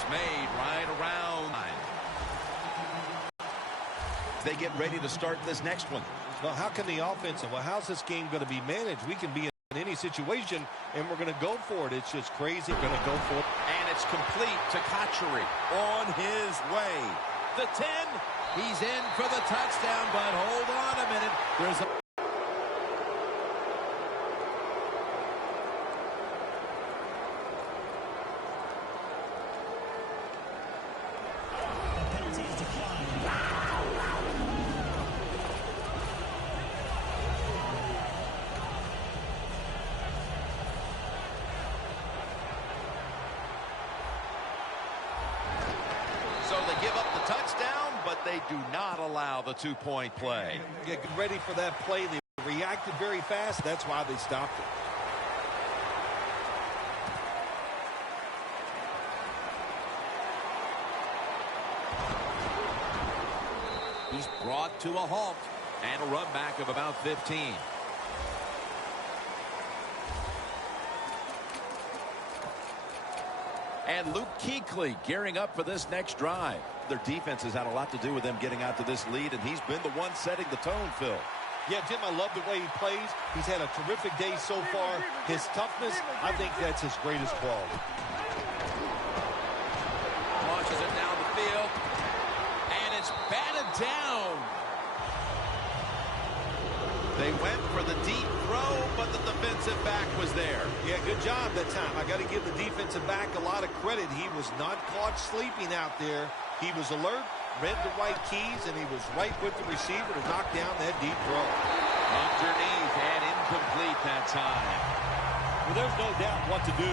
is made right around. They get ready to start this next one. Well, how can the offense, well, how's this game going to be managed? We can be in any situation, and we're going to go for it. It's just crazy. We're going to go for it. And it's complete to Kachuri on his way. The 10, he's in for the touchdown, but hold on a minute. There's a... So they give up the touchdown, but they do not allow the two-point play. Get ready for that play. They reacted very fast. That's why they stopped it. He's brought to a halt and a run back of about 15. And Luke Kuechly gearing up for this next drive. Their defense has had a lot to do with them getting out to this lead, and he's been the one setting the tone, Phil. Yeah, Jim, I love the way he plays. He's had a terrific day so far. His toughness, I think that's his greatest quality. Launches it down the field, and it's batted down. They went for the deep throw, but the defensive back was there. Yeah, good job that time. I got to give the defensive back a lot of credit. He was not caught sleeping out there. He was alert, read the right keys, and he was right with the receiver to knock down that deep throw. Underneath and incomplete that time. Well, there's no doubt what to do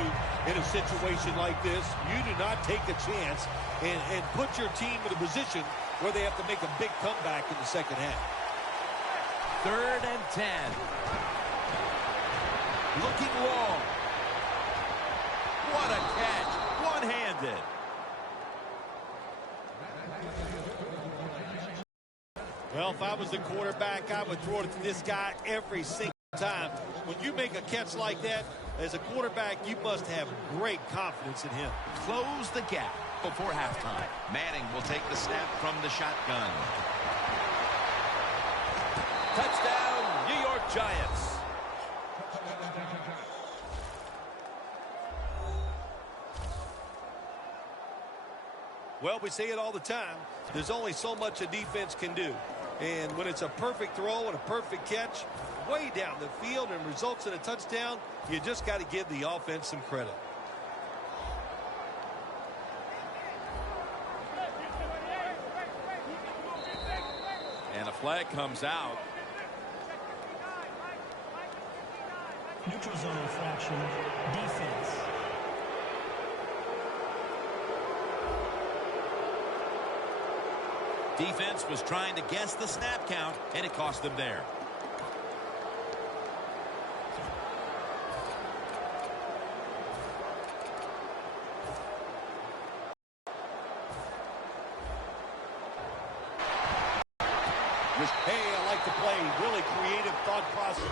in a situation like this. You do not take a chance and put your team in a position where they have to make a big comeback in the second half. 3rd and 10. Looking long. What a catch. One-handed. Well, if I was the quarterback, I would throw it to this guy every single time. When you make a catch like that, as a quarterback, you must have great confidence in him. Close the gap before halftime. Manning will take the snap from the shotgun. Touchdown, New York Giants. Well, we say it all the time. There's only so much a defense can do. And when it's a perfect throw and a perfect catch way down the field and results in a touchdown, you just got to give the offense some credit. And a flag comes out. Neutral zone infraction, defense. Defense was trying to guess the snap count, and it cost them there. Hey, I like the play. Really creative thought process.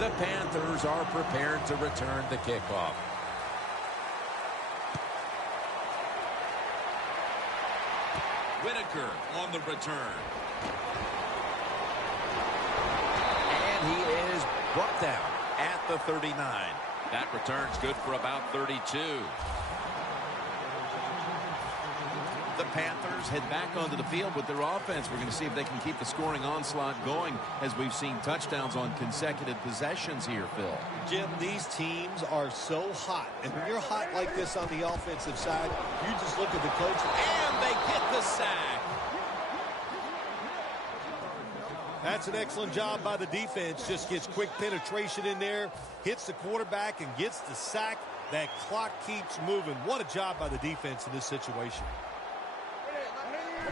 The Panthers are prepared to return the kickoff. Whitaker on the return. And he is brought down at the 39. That return's good for about 32. The Panthers head back onto the field with their offense. We're going to see if they can keep the scoring onslaught going as we've seen touchdowns on consecutive possessions here, Phil. Jim, these teams are so hot. And when you're hot like this on the offensive side, you just look at the coach. And they get the sack. That's an excellent job by the defense. Just gets quick penetration in there, hits the quarterback, and gets the sack. That clock keeps moving. What a job by the defense in this situation.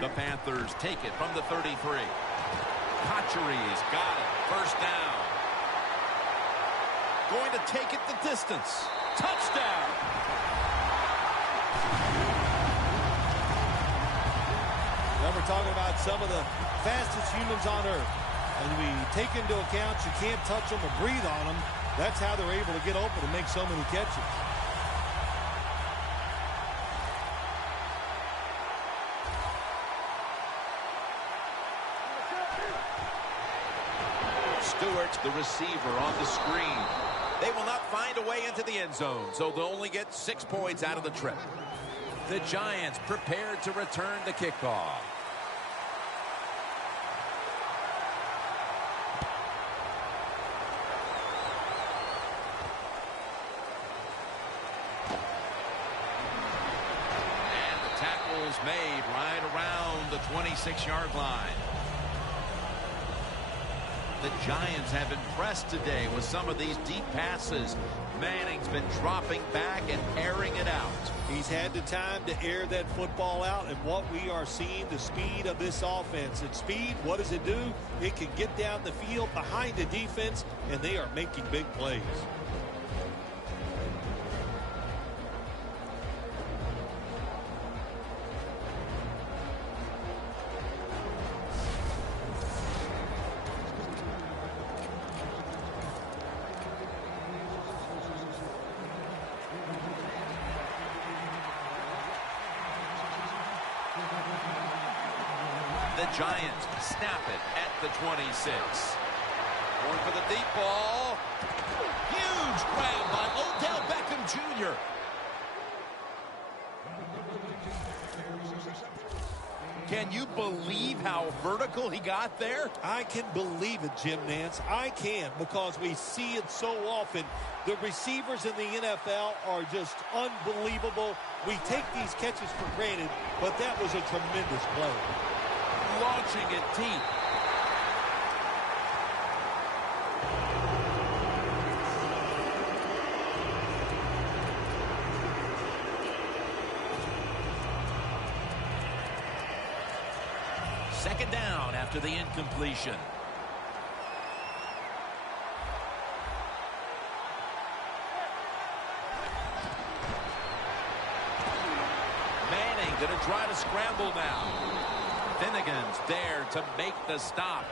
The Panthers take it from the 33. Kachuri's got it. First down. Going to take it the distance. Touchdown. Now we're talking about some of the fastest humans on earth. And we take into account you can't touch them or breathe on them. That's how they're able to get open and make so many catches. starts the receiver on the screen. They will not find a way into the end zone, so they'll only get 6 points out of the trip. The Giants prepared to return the kickoff. And the tackle is made right around the 26-yard line. The Giants have impressed today with some of these deep passes. Manning's been dropping back and airing it out. He's had the time to air that football out, and what we are seeing, the speed of this offense. And speed, what does it do? It can get down the field behind the defense, and they are making big plays. The Giants snap it at the 26. Going for the deep ball. Huge grab by Odell Beckham Jr. Can you believe how vertical he got there? I can believe it, Jim Nance. I can, because we see it so often. The receivers in the NFL are just unbelievable. We take these catches for granted, but that was a tremendous play. Launching it deep. Second down after the incompletion. Manning going to try to scramble now. Finnegan's there to make the stop.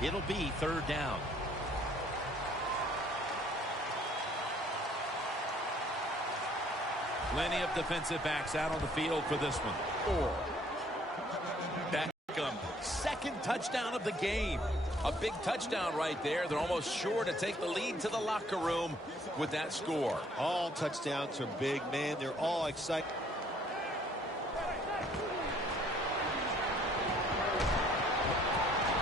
It'll be third down. Plenty of defensive backs out on the field for this one. Beckham, second touchdown of the game. A big touchdown right there. They're almost sure to take the lead to the locker room with that score. All touchdowns are big, man. They're all exciting.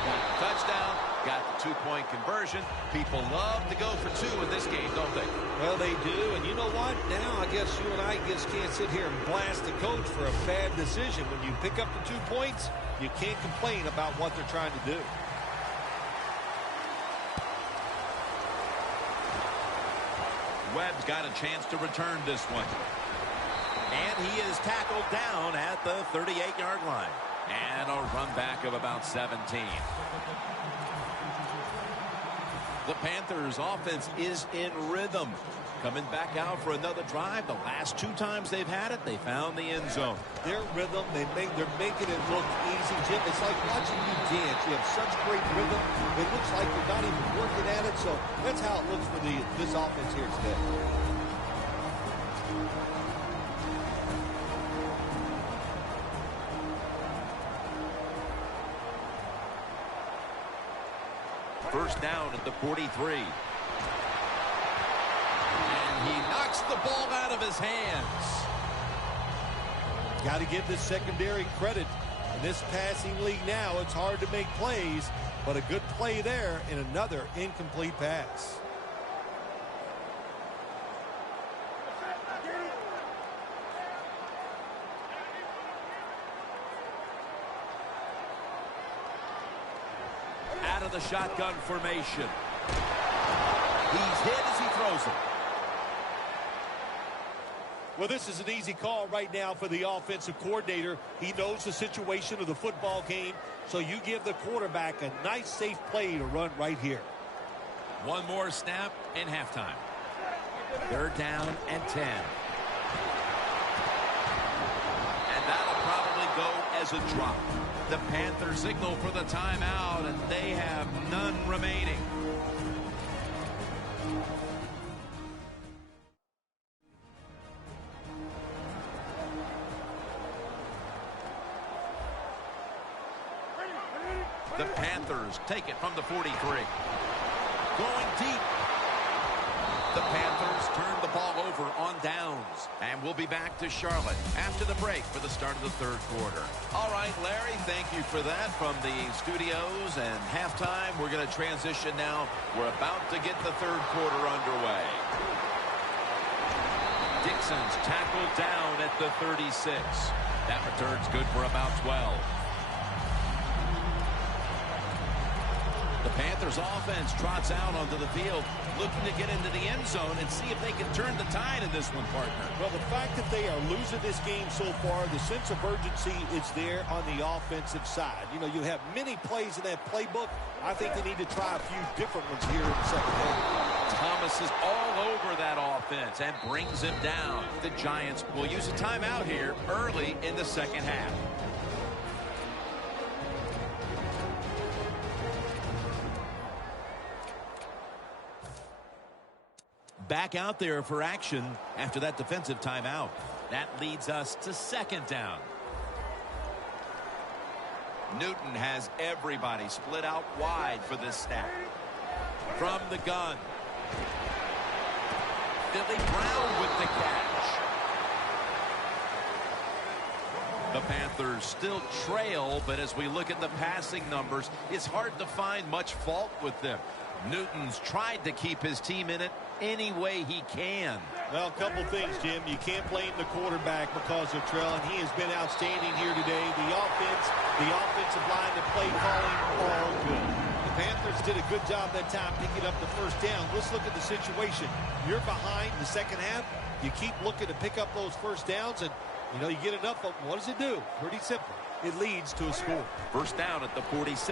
Got the touchdown, got the two-point conversion. People love to go for two in this game, don't they? Well, they do, and you know what? Now I guess you and I just can't sit here and blast the coach for a bad decision. When you pick up the 2 points, you can't complain about what they're trying to do. Webb's got a chance to return this one. And he is tackled down at the 38-yard line. And a run back of about 17. The Panthers offense is in rhythm. Coming back out for another drive. The last 2 times they've had it, they found the end zone. Their rhythm, they're making it look easy, Jim. It's like watching you dance. You have such great rhythm. It looks like you're not even working at it. So that's how it looks for this offense here today. First down at the 43. He knocks the ball out of his hands. Got to give this secondary credit. In this passing league now, it's hard to make plays, but a good play there and another incomplete pass. Out of the shotgun formation. He's hit as he throws it. Well, this is an easy call right now for the offensive coordinator. He knows the situation of the football game, so you give the quarterback a nice, safe play to run right here. One more snap and halftime. Third down and 10. And that'll probably go as a drop. The Panthers signal for the timeout, and they have none remaining. The Panthers take it from the 43. Going deep. The Panthers turn the ball over on downs. And we'll be back to Charlotte after the break for the start of the third quarter. All right, Larry, thank you for that from the studios and halftime. We're going to transition now. We're about to get the third quarter underway. Dixon's tackled down at the 36. That return's good for about 12. The Panthers offense trots out onto the field, looking to get into the end zone and see if they can turn the tide in this one, partner. Well, the fact that they are losing this game so far, the sense of urgency is there on the offensive side. You know, you have many plays in that playbook. I think they need to try a few different ones here in the second half. Thomas is all over that offense and brings him down. The Giants will use a timeout here early in the second half. Back out there for action after that defensive timeout. That leads us to second down. Newton has everybody split out wide for this snap. From the gun. Billy Brown with the catch. The Panthers still trail, but as we look at the passing numbers, it's hard to find much fault with them. Newton's tried to keep his team in it any way he can. Well, a couple things, Jim. You can't blame the quarterback because they're trailing. He has been outstanding here today. The offensive line, the play calling, all good. The Panthers did a good job that time picking up the first down. Let's look at the situation. You're behind the second half. You keep looking to pick up those first downs, and, you know, you get enough of them. What does it do? Pretty simple. It leads to a score. First down at the 46.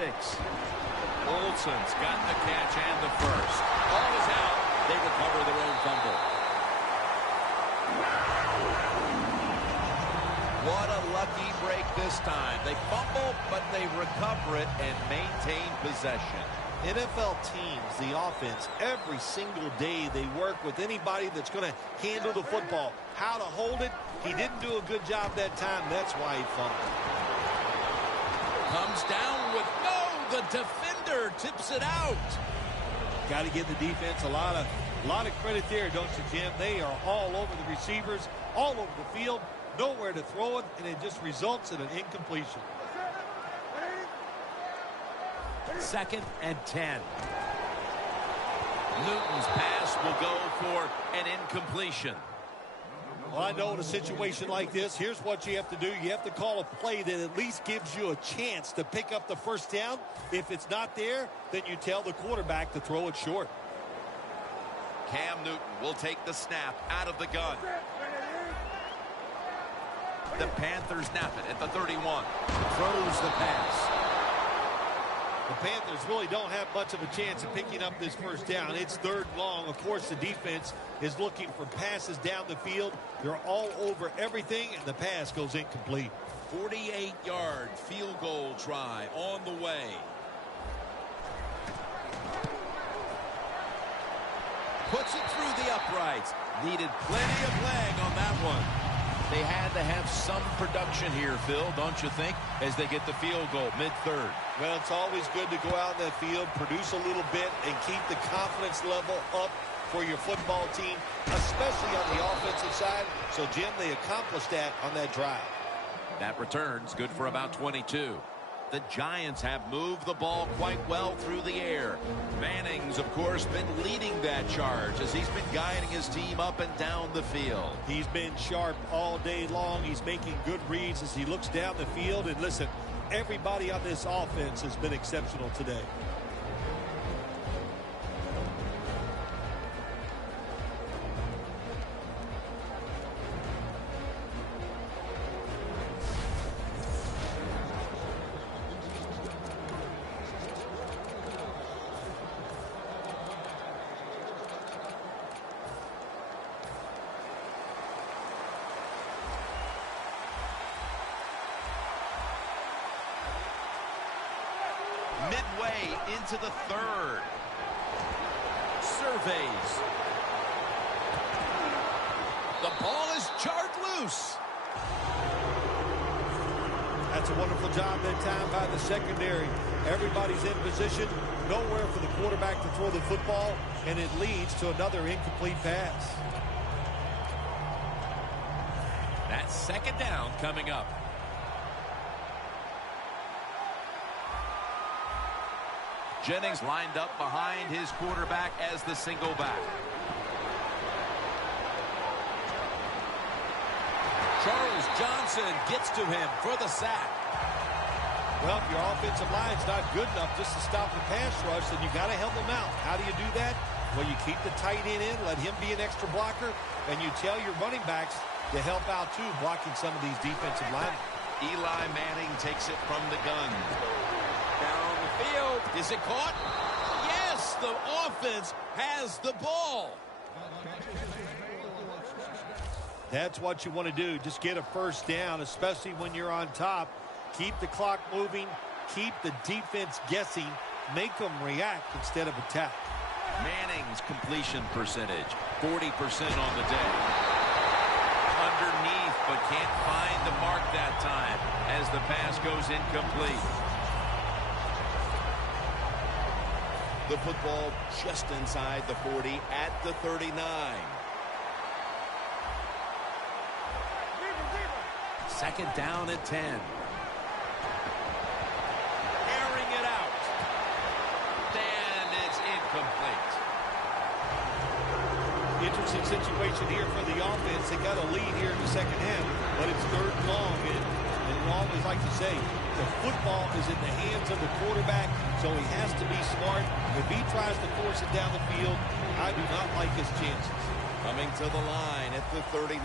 Olsen's got the catch and the first. Ball is out. They recover their own fumble. What a lucky break this time. They fumble, but they recover it and maintain possession. NFL teams, the offense, every single day they work with anybody that's going to handle the football. How to hold it, he didn't do a good job that time. That's why he fumbled. Comes down with the defender tips it out. Got to give the defense a lot of credit there, don't you, Jim? They are all over the receivers, all over the field, nowhere to throw it, and it just results in an incompletion. 2nd and 10. Newton's pass will go for an incompletion. Well, I know in a situation like this, here's what you have to do. You have to call a play that at least gives you a chance to pick up the first down. If it's not there, then you tell the quarterback to throw it short. Cam Newton will take the snap out of the gun. The Panthers snap it at the 31. Throws the pass. The Panthers really don't have much of a chance of picking up this first down. It's 3rd and long. Of course, the defense is looking for passes down the field. They're all over everything, and the pass goes incomplete. 48-yard field goal try on the way. Puts it through the uprights. Needed plenty of leg on that one. They had to have some production here, Phil, don't you think, as they get the field goal mid-3rd. Well, it's always good to go out in that field, produce a little bit, and keep the confidence level up for your football team, especially on the offensive side. So, Jim, they accomplished that on that drive. That return's good for about 22. The Giants have moved the ball quite well through the air. Manning's, of course, been leading that charge as he's been guiding his team up and down the field. He's been sharp all day long. He's making good reads as he looks down the field. And listen, everybody on this offense has been exceptional today. Midway into the 3rd. Surveys. The ball is jarred loose. That's a wonderful job that time by the secondary. Everybody's in position. Nowhere for the quarterback to throw the football, and it leads to another incomplete pass. That's second down coming up. Jennings lined up behind his quarterback as the single back. Charles Johnson gets to him for the sack. Well, if your offensive line's not good enough just to stop the pass rush, then you got to help them out. How do you do that? Well, you keep the tight end in, let him be an extra blocker, and you tell your running backs to help out, too, blocking some of these defensive linemen. Eli Manning takes it from the gun. Down the field. Is it caught? Yes, the offense has the ball. That's what you want to do. Just get a first down, especially when you're on top. Keep the clock moving. Keep the defense guessing. Make them react instead of attack. Manning's completion percentage, 40% on the day. Underneath, but can't find the mark that time as the pass goes incomplete. The football just inside the 40 at the 39. Second down at 10. Airing it out. And it's incomplete. Interesting situation here for the offense. They got a lead here in the second half, but it's third and long. And I always like to say, the football is in the hands of the quarterback, so he has to be smart. If he tries to force it down the field, I do not like his chances. Coming to the line at the 39.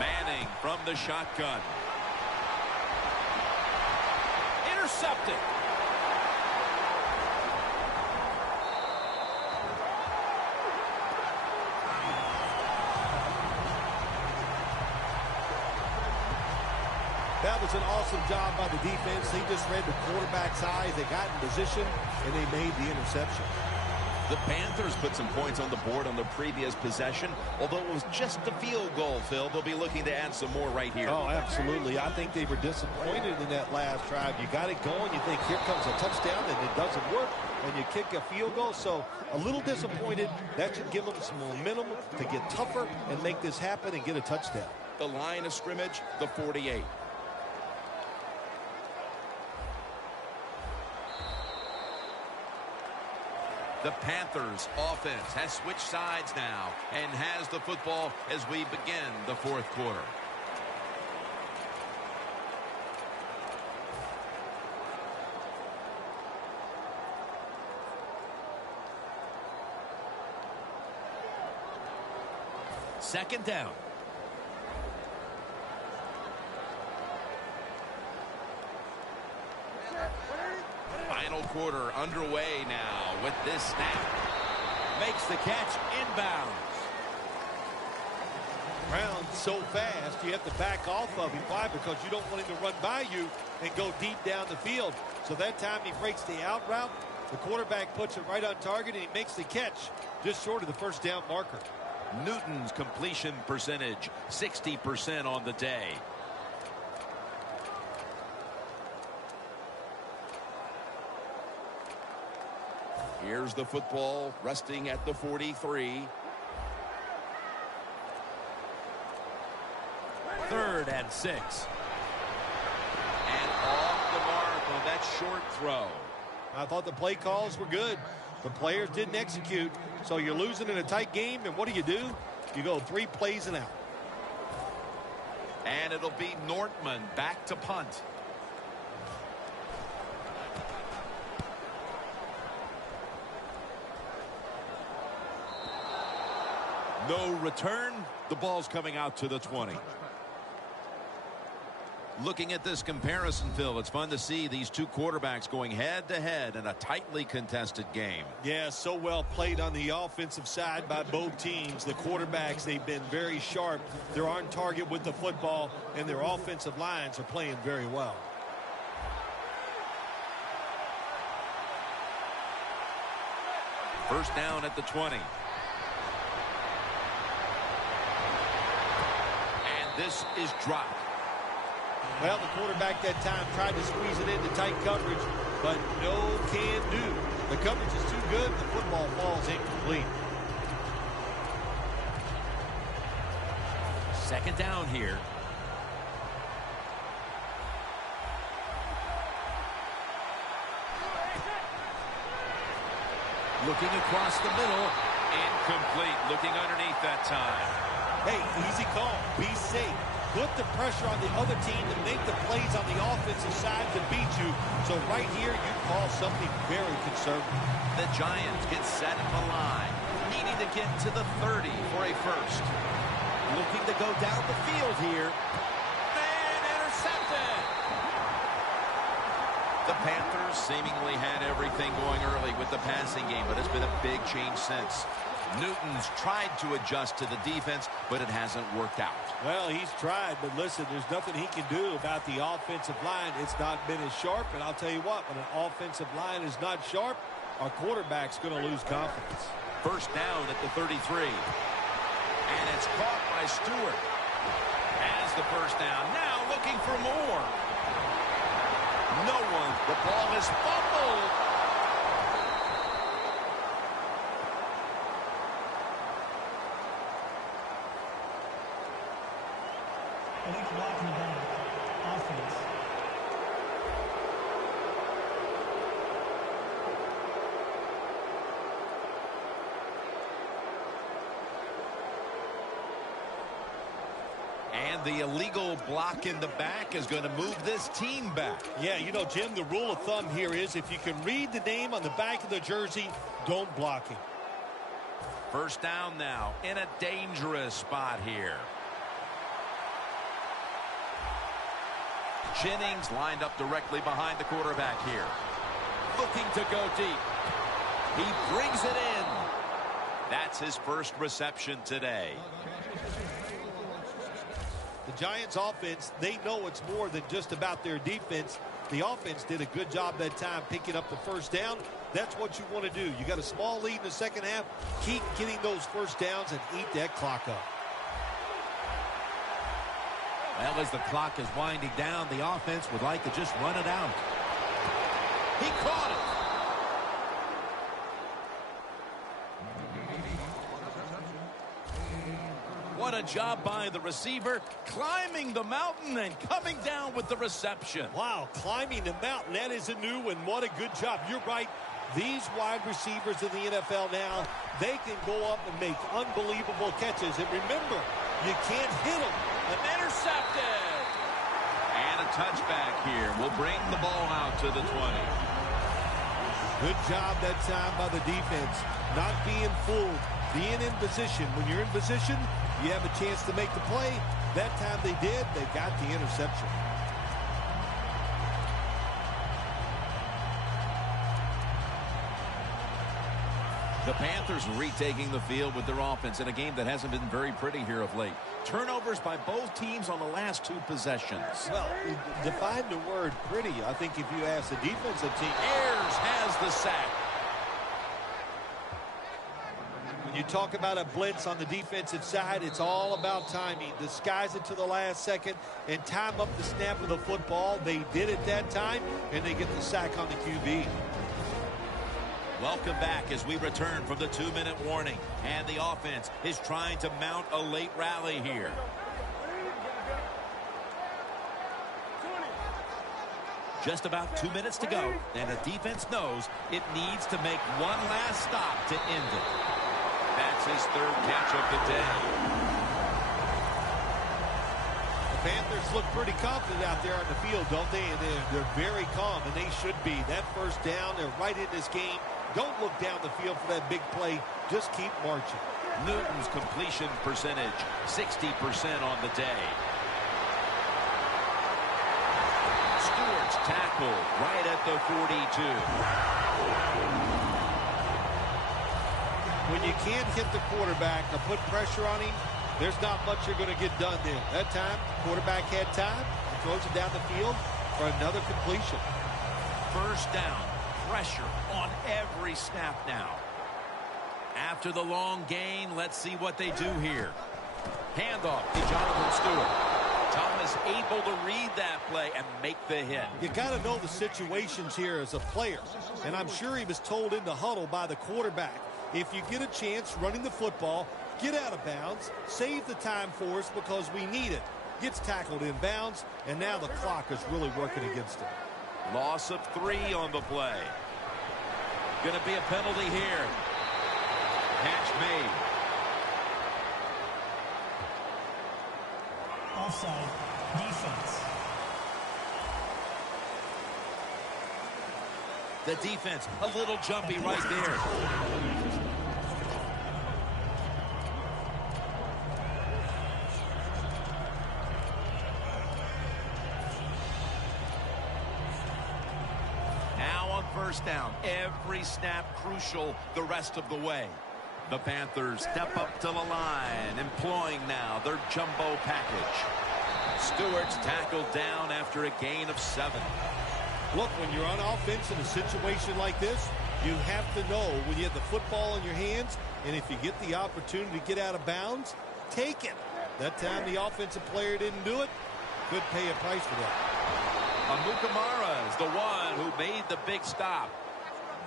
Manning from the shotgun. Intercepted. That was an awesome job by the defense. They just read the quarterback's eyes. They got in position, and they made the interception. The Panthers put some points on the board on the previous possession. Although it was just a field goal, Phil, they'll be looking to add some more right here. Oh, absolutely. I think they were disappointed in that last drive. You got it going. You think, here comes a touchdown, and it doesn't work. And you kick a field goal. So a little disappointed. That should give them some momentum to get tougher and make this happen and get a touchdown. The line of scrimmage, the 48. The Panthers offense has switched sides now and has the football as we begin the fourth quarter. Second down. Final quarter underway now with this snap. Makes the catch inbounds. Brown's so fast, you have to back off of him. Why? Because you don't want him to run by you and go deep down the field. So that time he breaks the out route. The quarterback puts it right on target, and he makes the catch just short of the first down marker. Newton's completion percentage, 60% on the day. Here's the football resting at the 43. Third and 6. And off the mark on that short throw. I thought the play calls were good. The players didn't execute. So you're losing in a tight game, and what do? You go 3 plays and out. And it'll be Nortman back to punt. No return. The ball's coming out to the 20. Looking at this comparison, Phil, it's fun to see these two quarterbacks going head-to-head in a tightly contested game. Yeah, so well played on the offensive side by both teams. The quarterbacks, they've been very sharp. They're on target with the football, and their offensive lines are playing very well. First down at the 20. This is dropped. Well, the quarterback that time tried to squeeze it into tight coverage, but no can do. The coverage is too good. The football falls incomplete. Second down here. Looking across the middle. Incomplete. Looking underneath that time. Hey, easy call. Be safe. Put the pressure on the other team to make the plays on the offensive side to beat you. So right here, you call something very conservative. The Giants get set at the line, needing to get to the 30 for a first. Looking to go down the field here. And intercepted. The Panthers seemingly had everything going early with the passing game, but it's been a big change since. Newton's tried to adjust to the defense, but it hasn't worked out. Well, he's tried, but listen, there's nothing he can do about the offensive line. It's not been as sharp, and I'll tell you what, when an offensive line is not sharp, our quarterback's going to lose confidence. First down at the 33. And it's caught by Stewart. Has the first down. Now looking for more. No one. The ball is fumbled. I think blocking the back. Offense. And the illegal block in the back is going to move this team back. Yeah, you know, Jim, the rule of thumb here is if you can read the name on the back of the jersey, don't block him. First down now in a dangerous spot here. Jennings lined up directly behind the quarterback here. Looking to go deep. He brings it in. That's his first reception today. The Giants offense, they know it's more than just about their defense. The offense did a good job that time picking up the first down. That's what you want to do. You got a small lead in the second half. Keep getting those first downs and eat that clock up. Well, as the clock is winding down, the offense would like to just run it out. He caught it. What a job by the receiver, climbing the mountain and coming down with the reception. Wow, climbing the mountain, that is a new one. What a good job. You're right. These wide receivers in the NFL now, they can go up and make unbelievable catches. And remember, you can't hit them. An intercepted. And a touchback here will bring the ball out to the 20. Good job that time by the defense. Not being fooled. Being in position. When you're in position, you have a chance to make the play. That time they did. They got the interception. The Panthers retaking the field with their offense in a game that hasn't been very pretty here of late. Turnovers by both teams on the last two possessions. Well, define the word pretty. I think if you ask the defensive team. Ayers has the sack. When you talk about a blitz on the defensive side, it's all about timing. Disguise it to the last second and time up the snap of the football. They did it that time, and they get the sack on the QB. Welcome back as we return from the 2-minute warning. And the offense is trying to mount a late rally here. Just about 2 minutes to go, and the defense knows it needs to make one last stop to end it. That's his third catch of the day. The Panthers look pretty confident out there on the field, don't they? And they're very calm, and they should be. That first down, they're right in this game. Don't look down the field for that big play. Just keep marching. Newton's completion percentage, 60% on the day. Stewart's tackle right at the 42. When you can't hit the quarterback and put pressure on him, there's not much you're going to get done there. That time, quarterback had time and throws it down the field for another completion. First down, pressure on every snap now. After the long gain, let's see what they do here. Handoff to Jonathan Stewart. Thomas able to read that play and make the hit. You got to know the situations here as a player, and I'm sure he was told in the huddle by the quarterback, if you get a chance running the football, get out of bounds, save the time for us because we need it. Gets tackled in bounds, and now the clock is really working against him. Loss of 3 on the play. Going to be a penalty here. Catch made. Offside. Defense. The defense, a little jumpy right there. Now on first down, every snap crucial the rest of the way. The Panthers step up to the line, employing now their jumbo package. Stewart's tackled down after a gain of 7. Look, when you're on offense in a situation like this, you have to know when you have the football in your hands, and if you get the opportunity to get out of bounds, take it. That time the offensive player didn't do it, could pay a price for that. Amukamara is the one who made the big stop.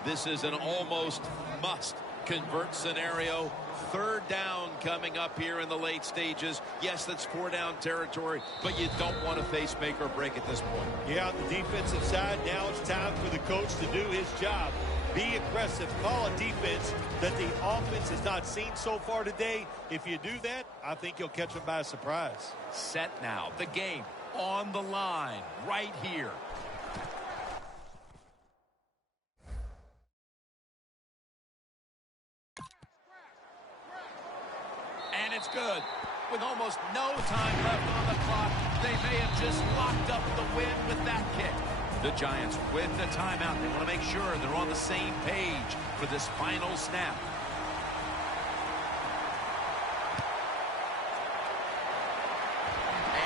This is an almost must-convert scenario. 3rd down coming up here in the late stages. Yes, that's 4-down territory, but you don't want to face make or break at this point. Yeah, on the defensive side, now it's time for the coach to do his job. Be aggressive. Call a defense that the offense has not seen so far today. If you do that, I think you'll catch them by surprise. Set now. The game on the line right here. And it's good. With almost no time left on the clock, they may have just locked up the win with that kick. The Giants with the timeout. They want to make sure they're on the same page for this final snap.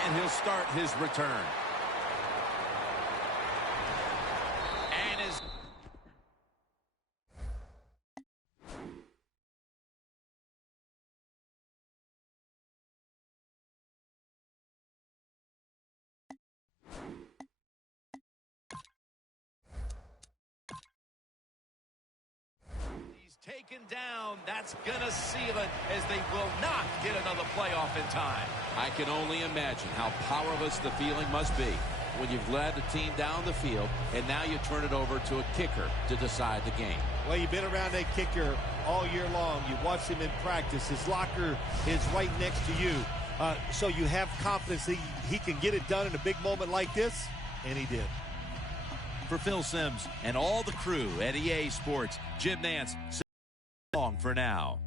And he'll start his return. And his... taken down. That's gonna seal it, as they will not get another playoff in time. I can only imagine how powerless the feeling must be when you've led the team down the field and now you turn it over to a kicker to decide the game. Well, you've been around that kicker all year long. You've watched him in practice. His locker is right next to you. So you have confidence that he can get it done in a big moment like this, and he did. For Phil Simms and all the crew at EA Sports, Jim Nance, so long for now.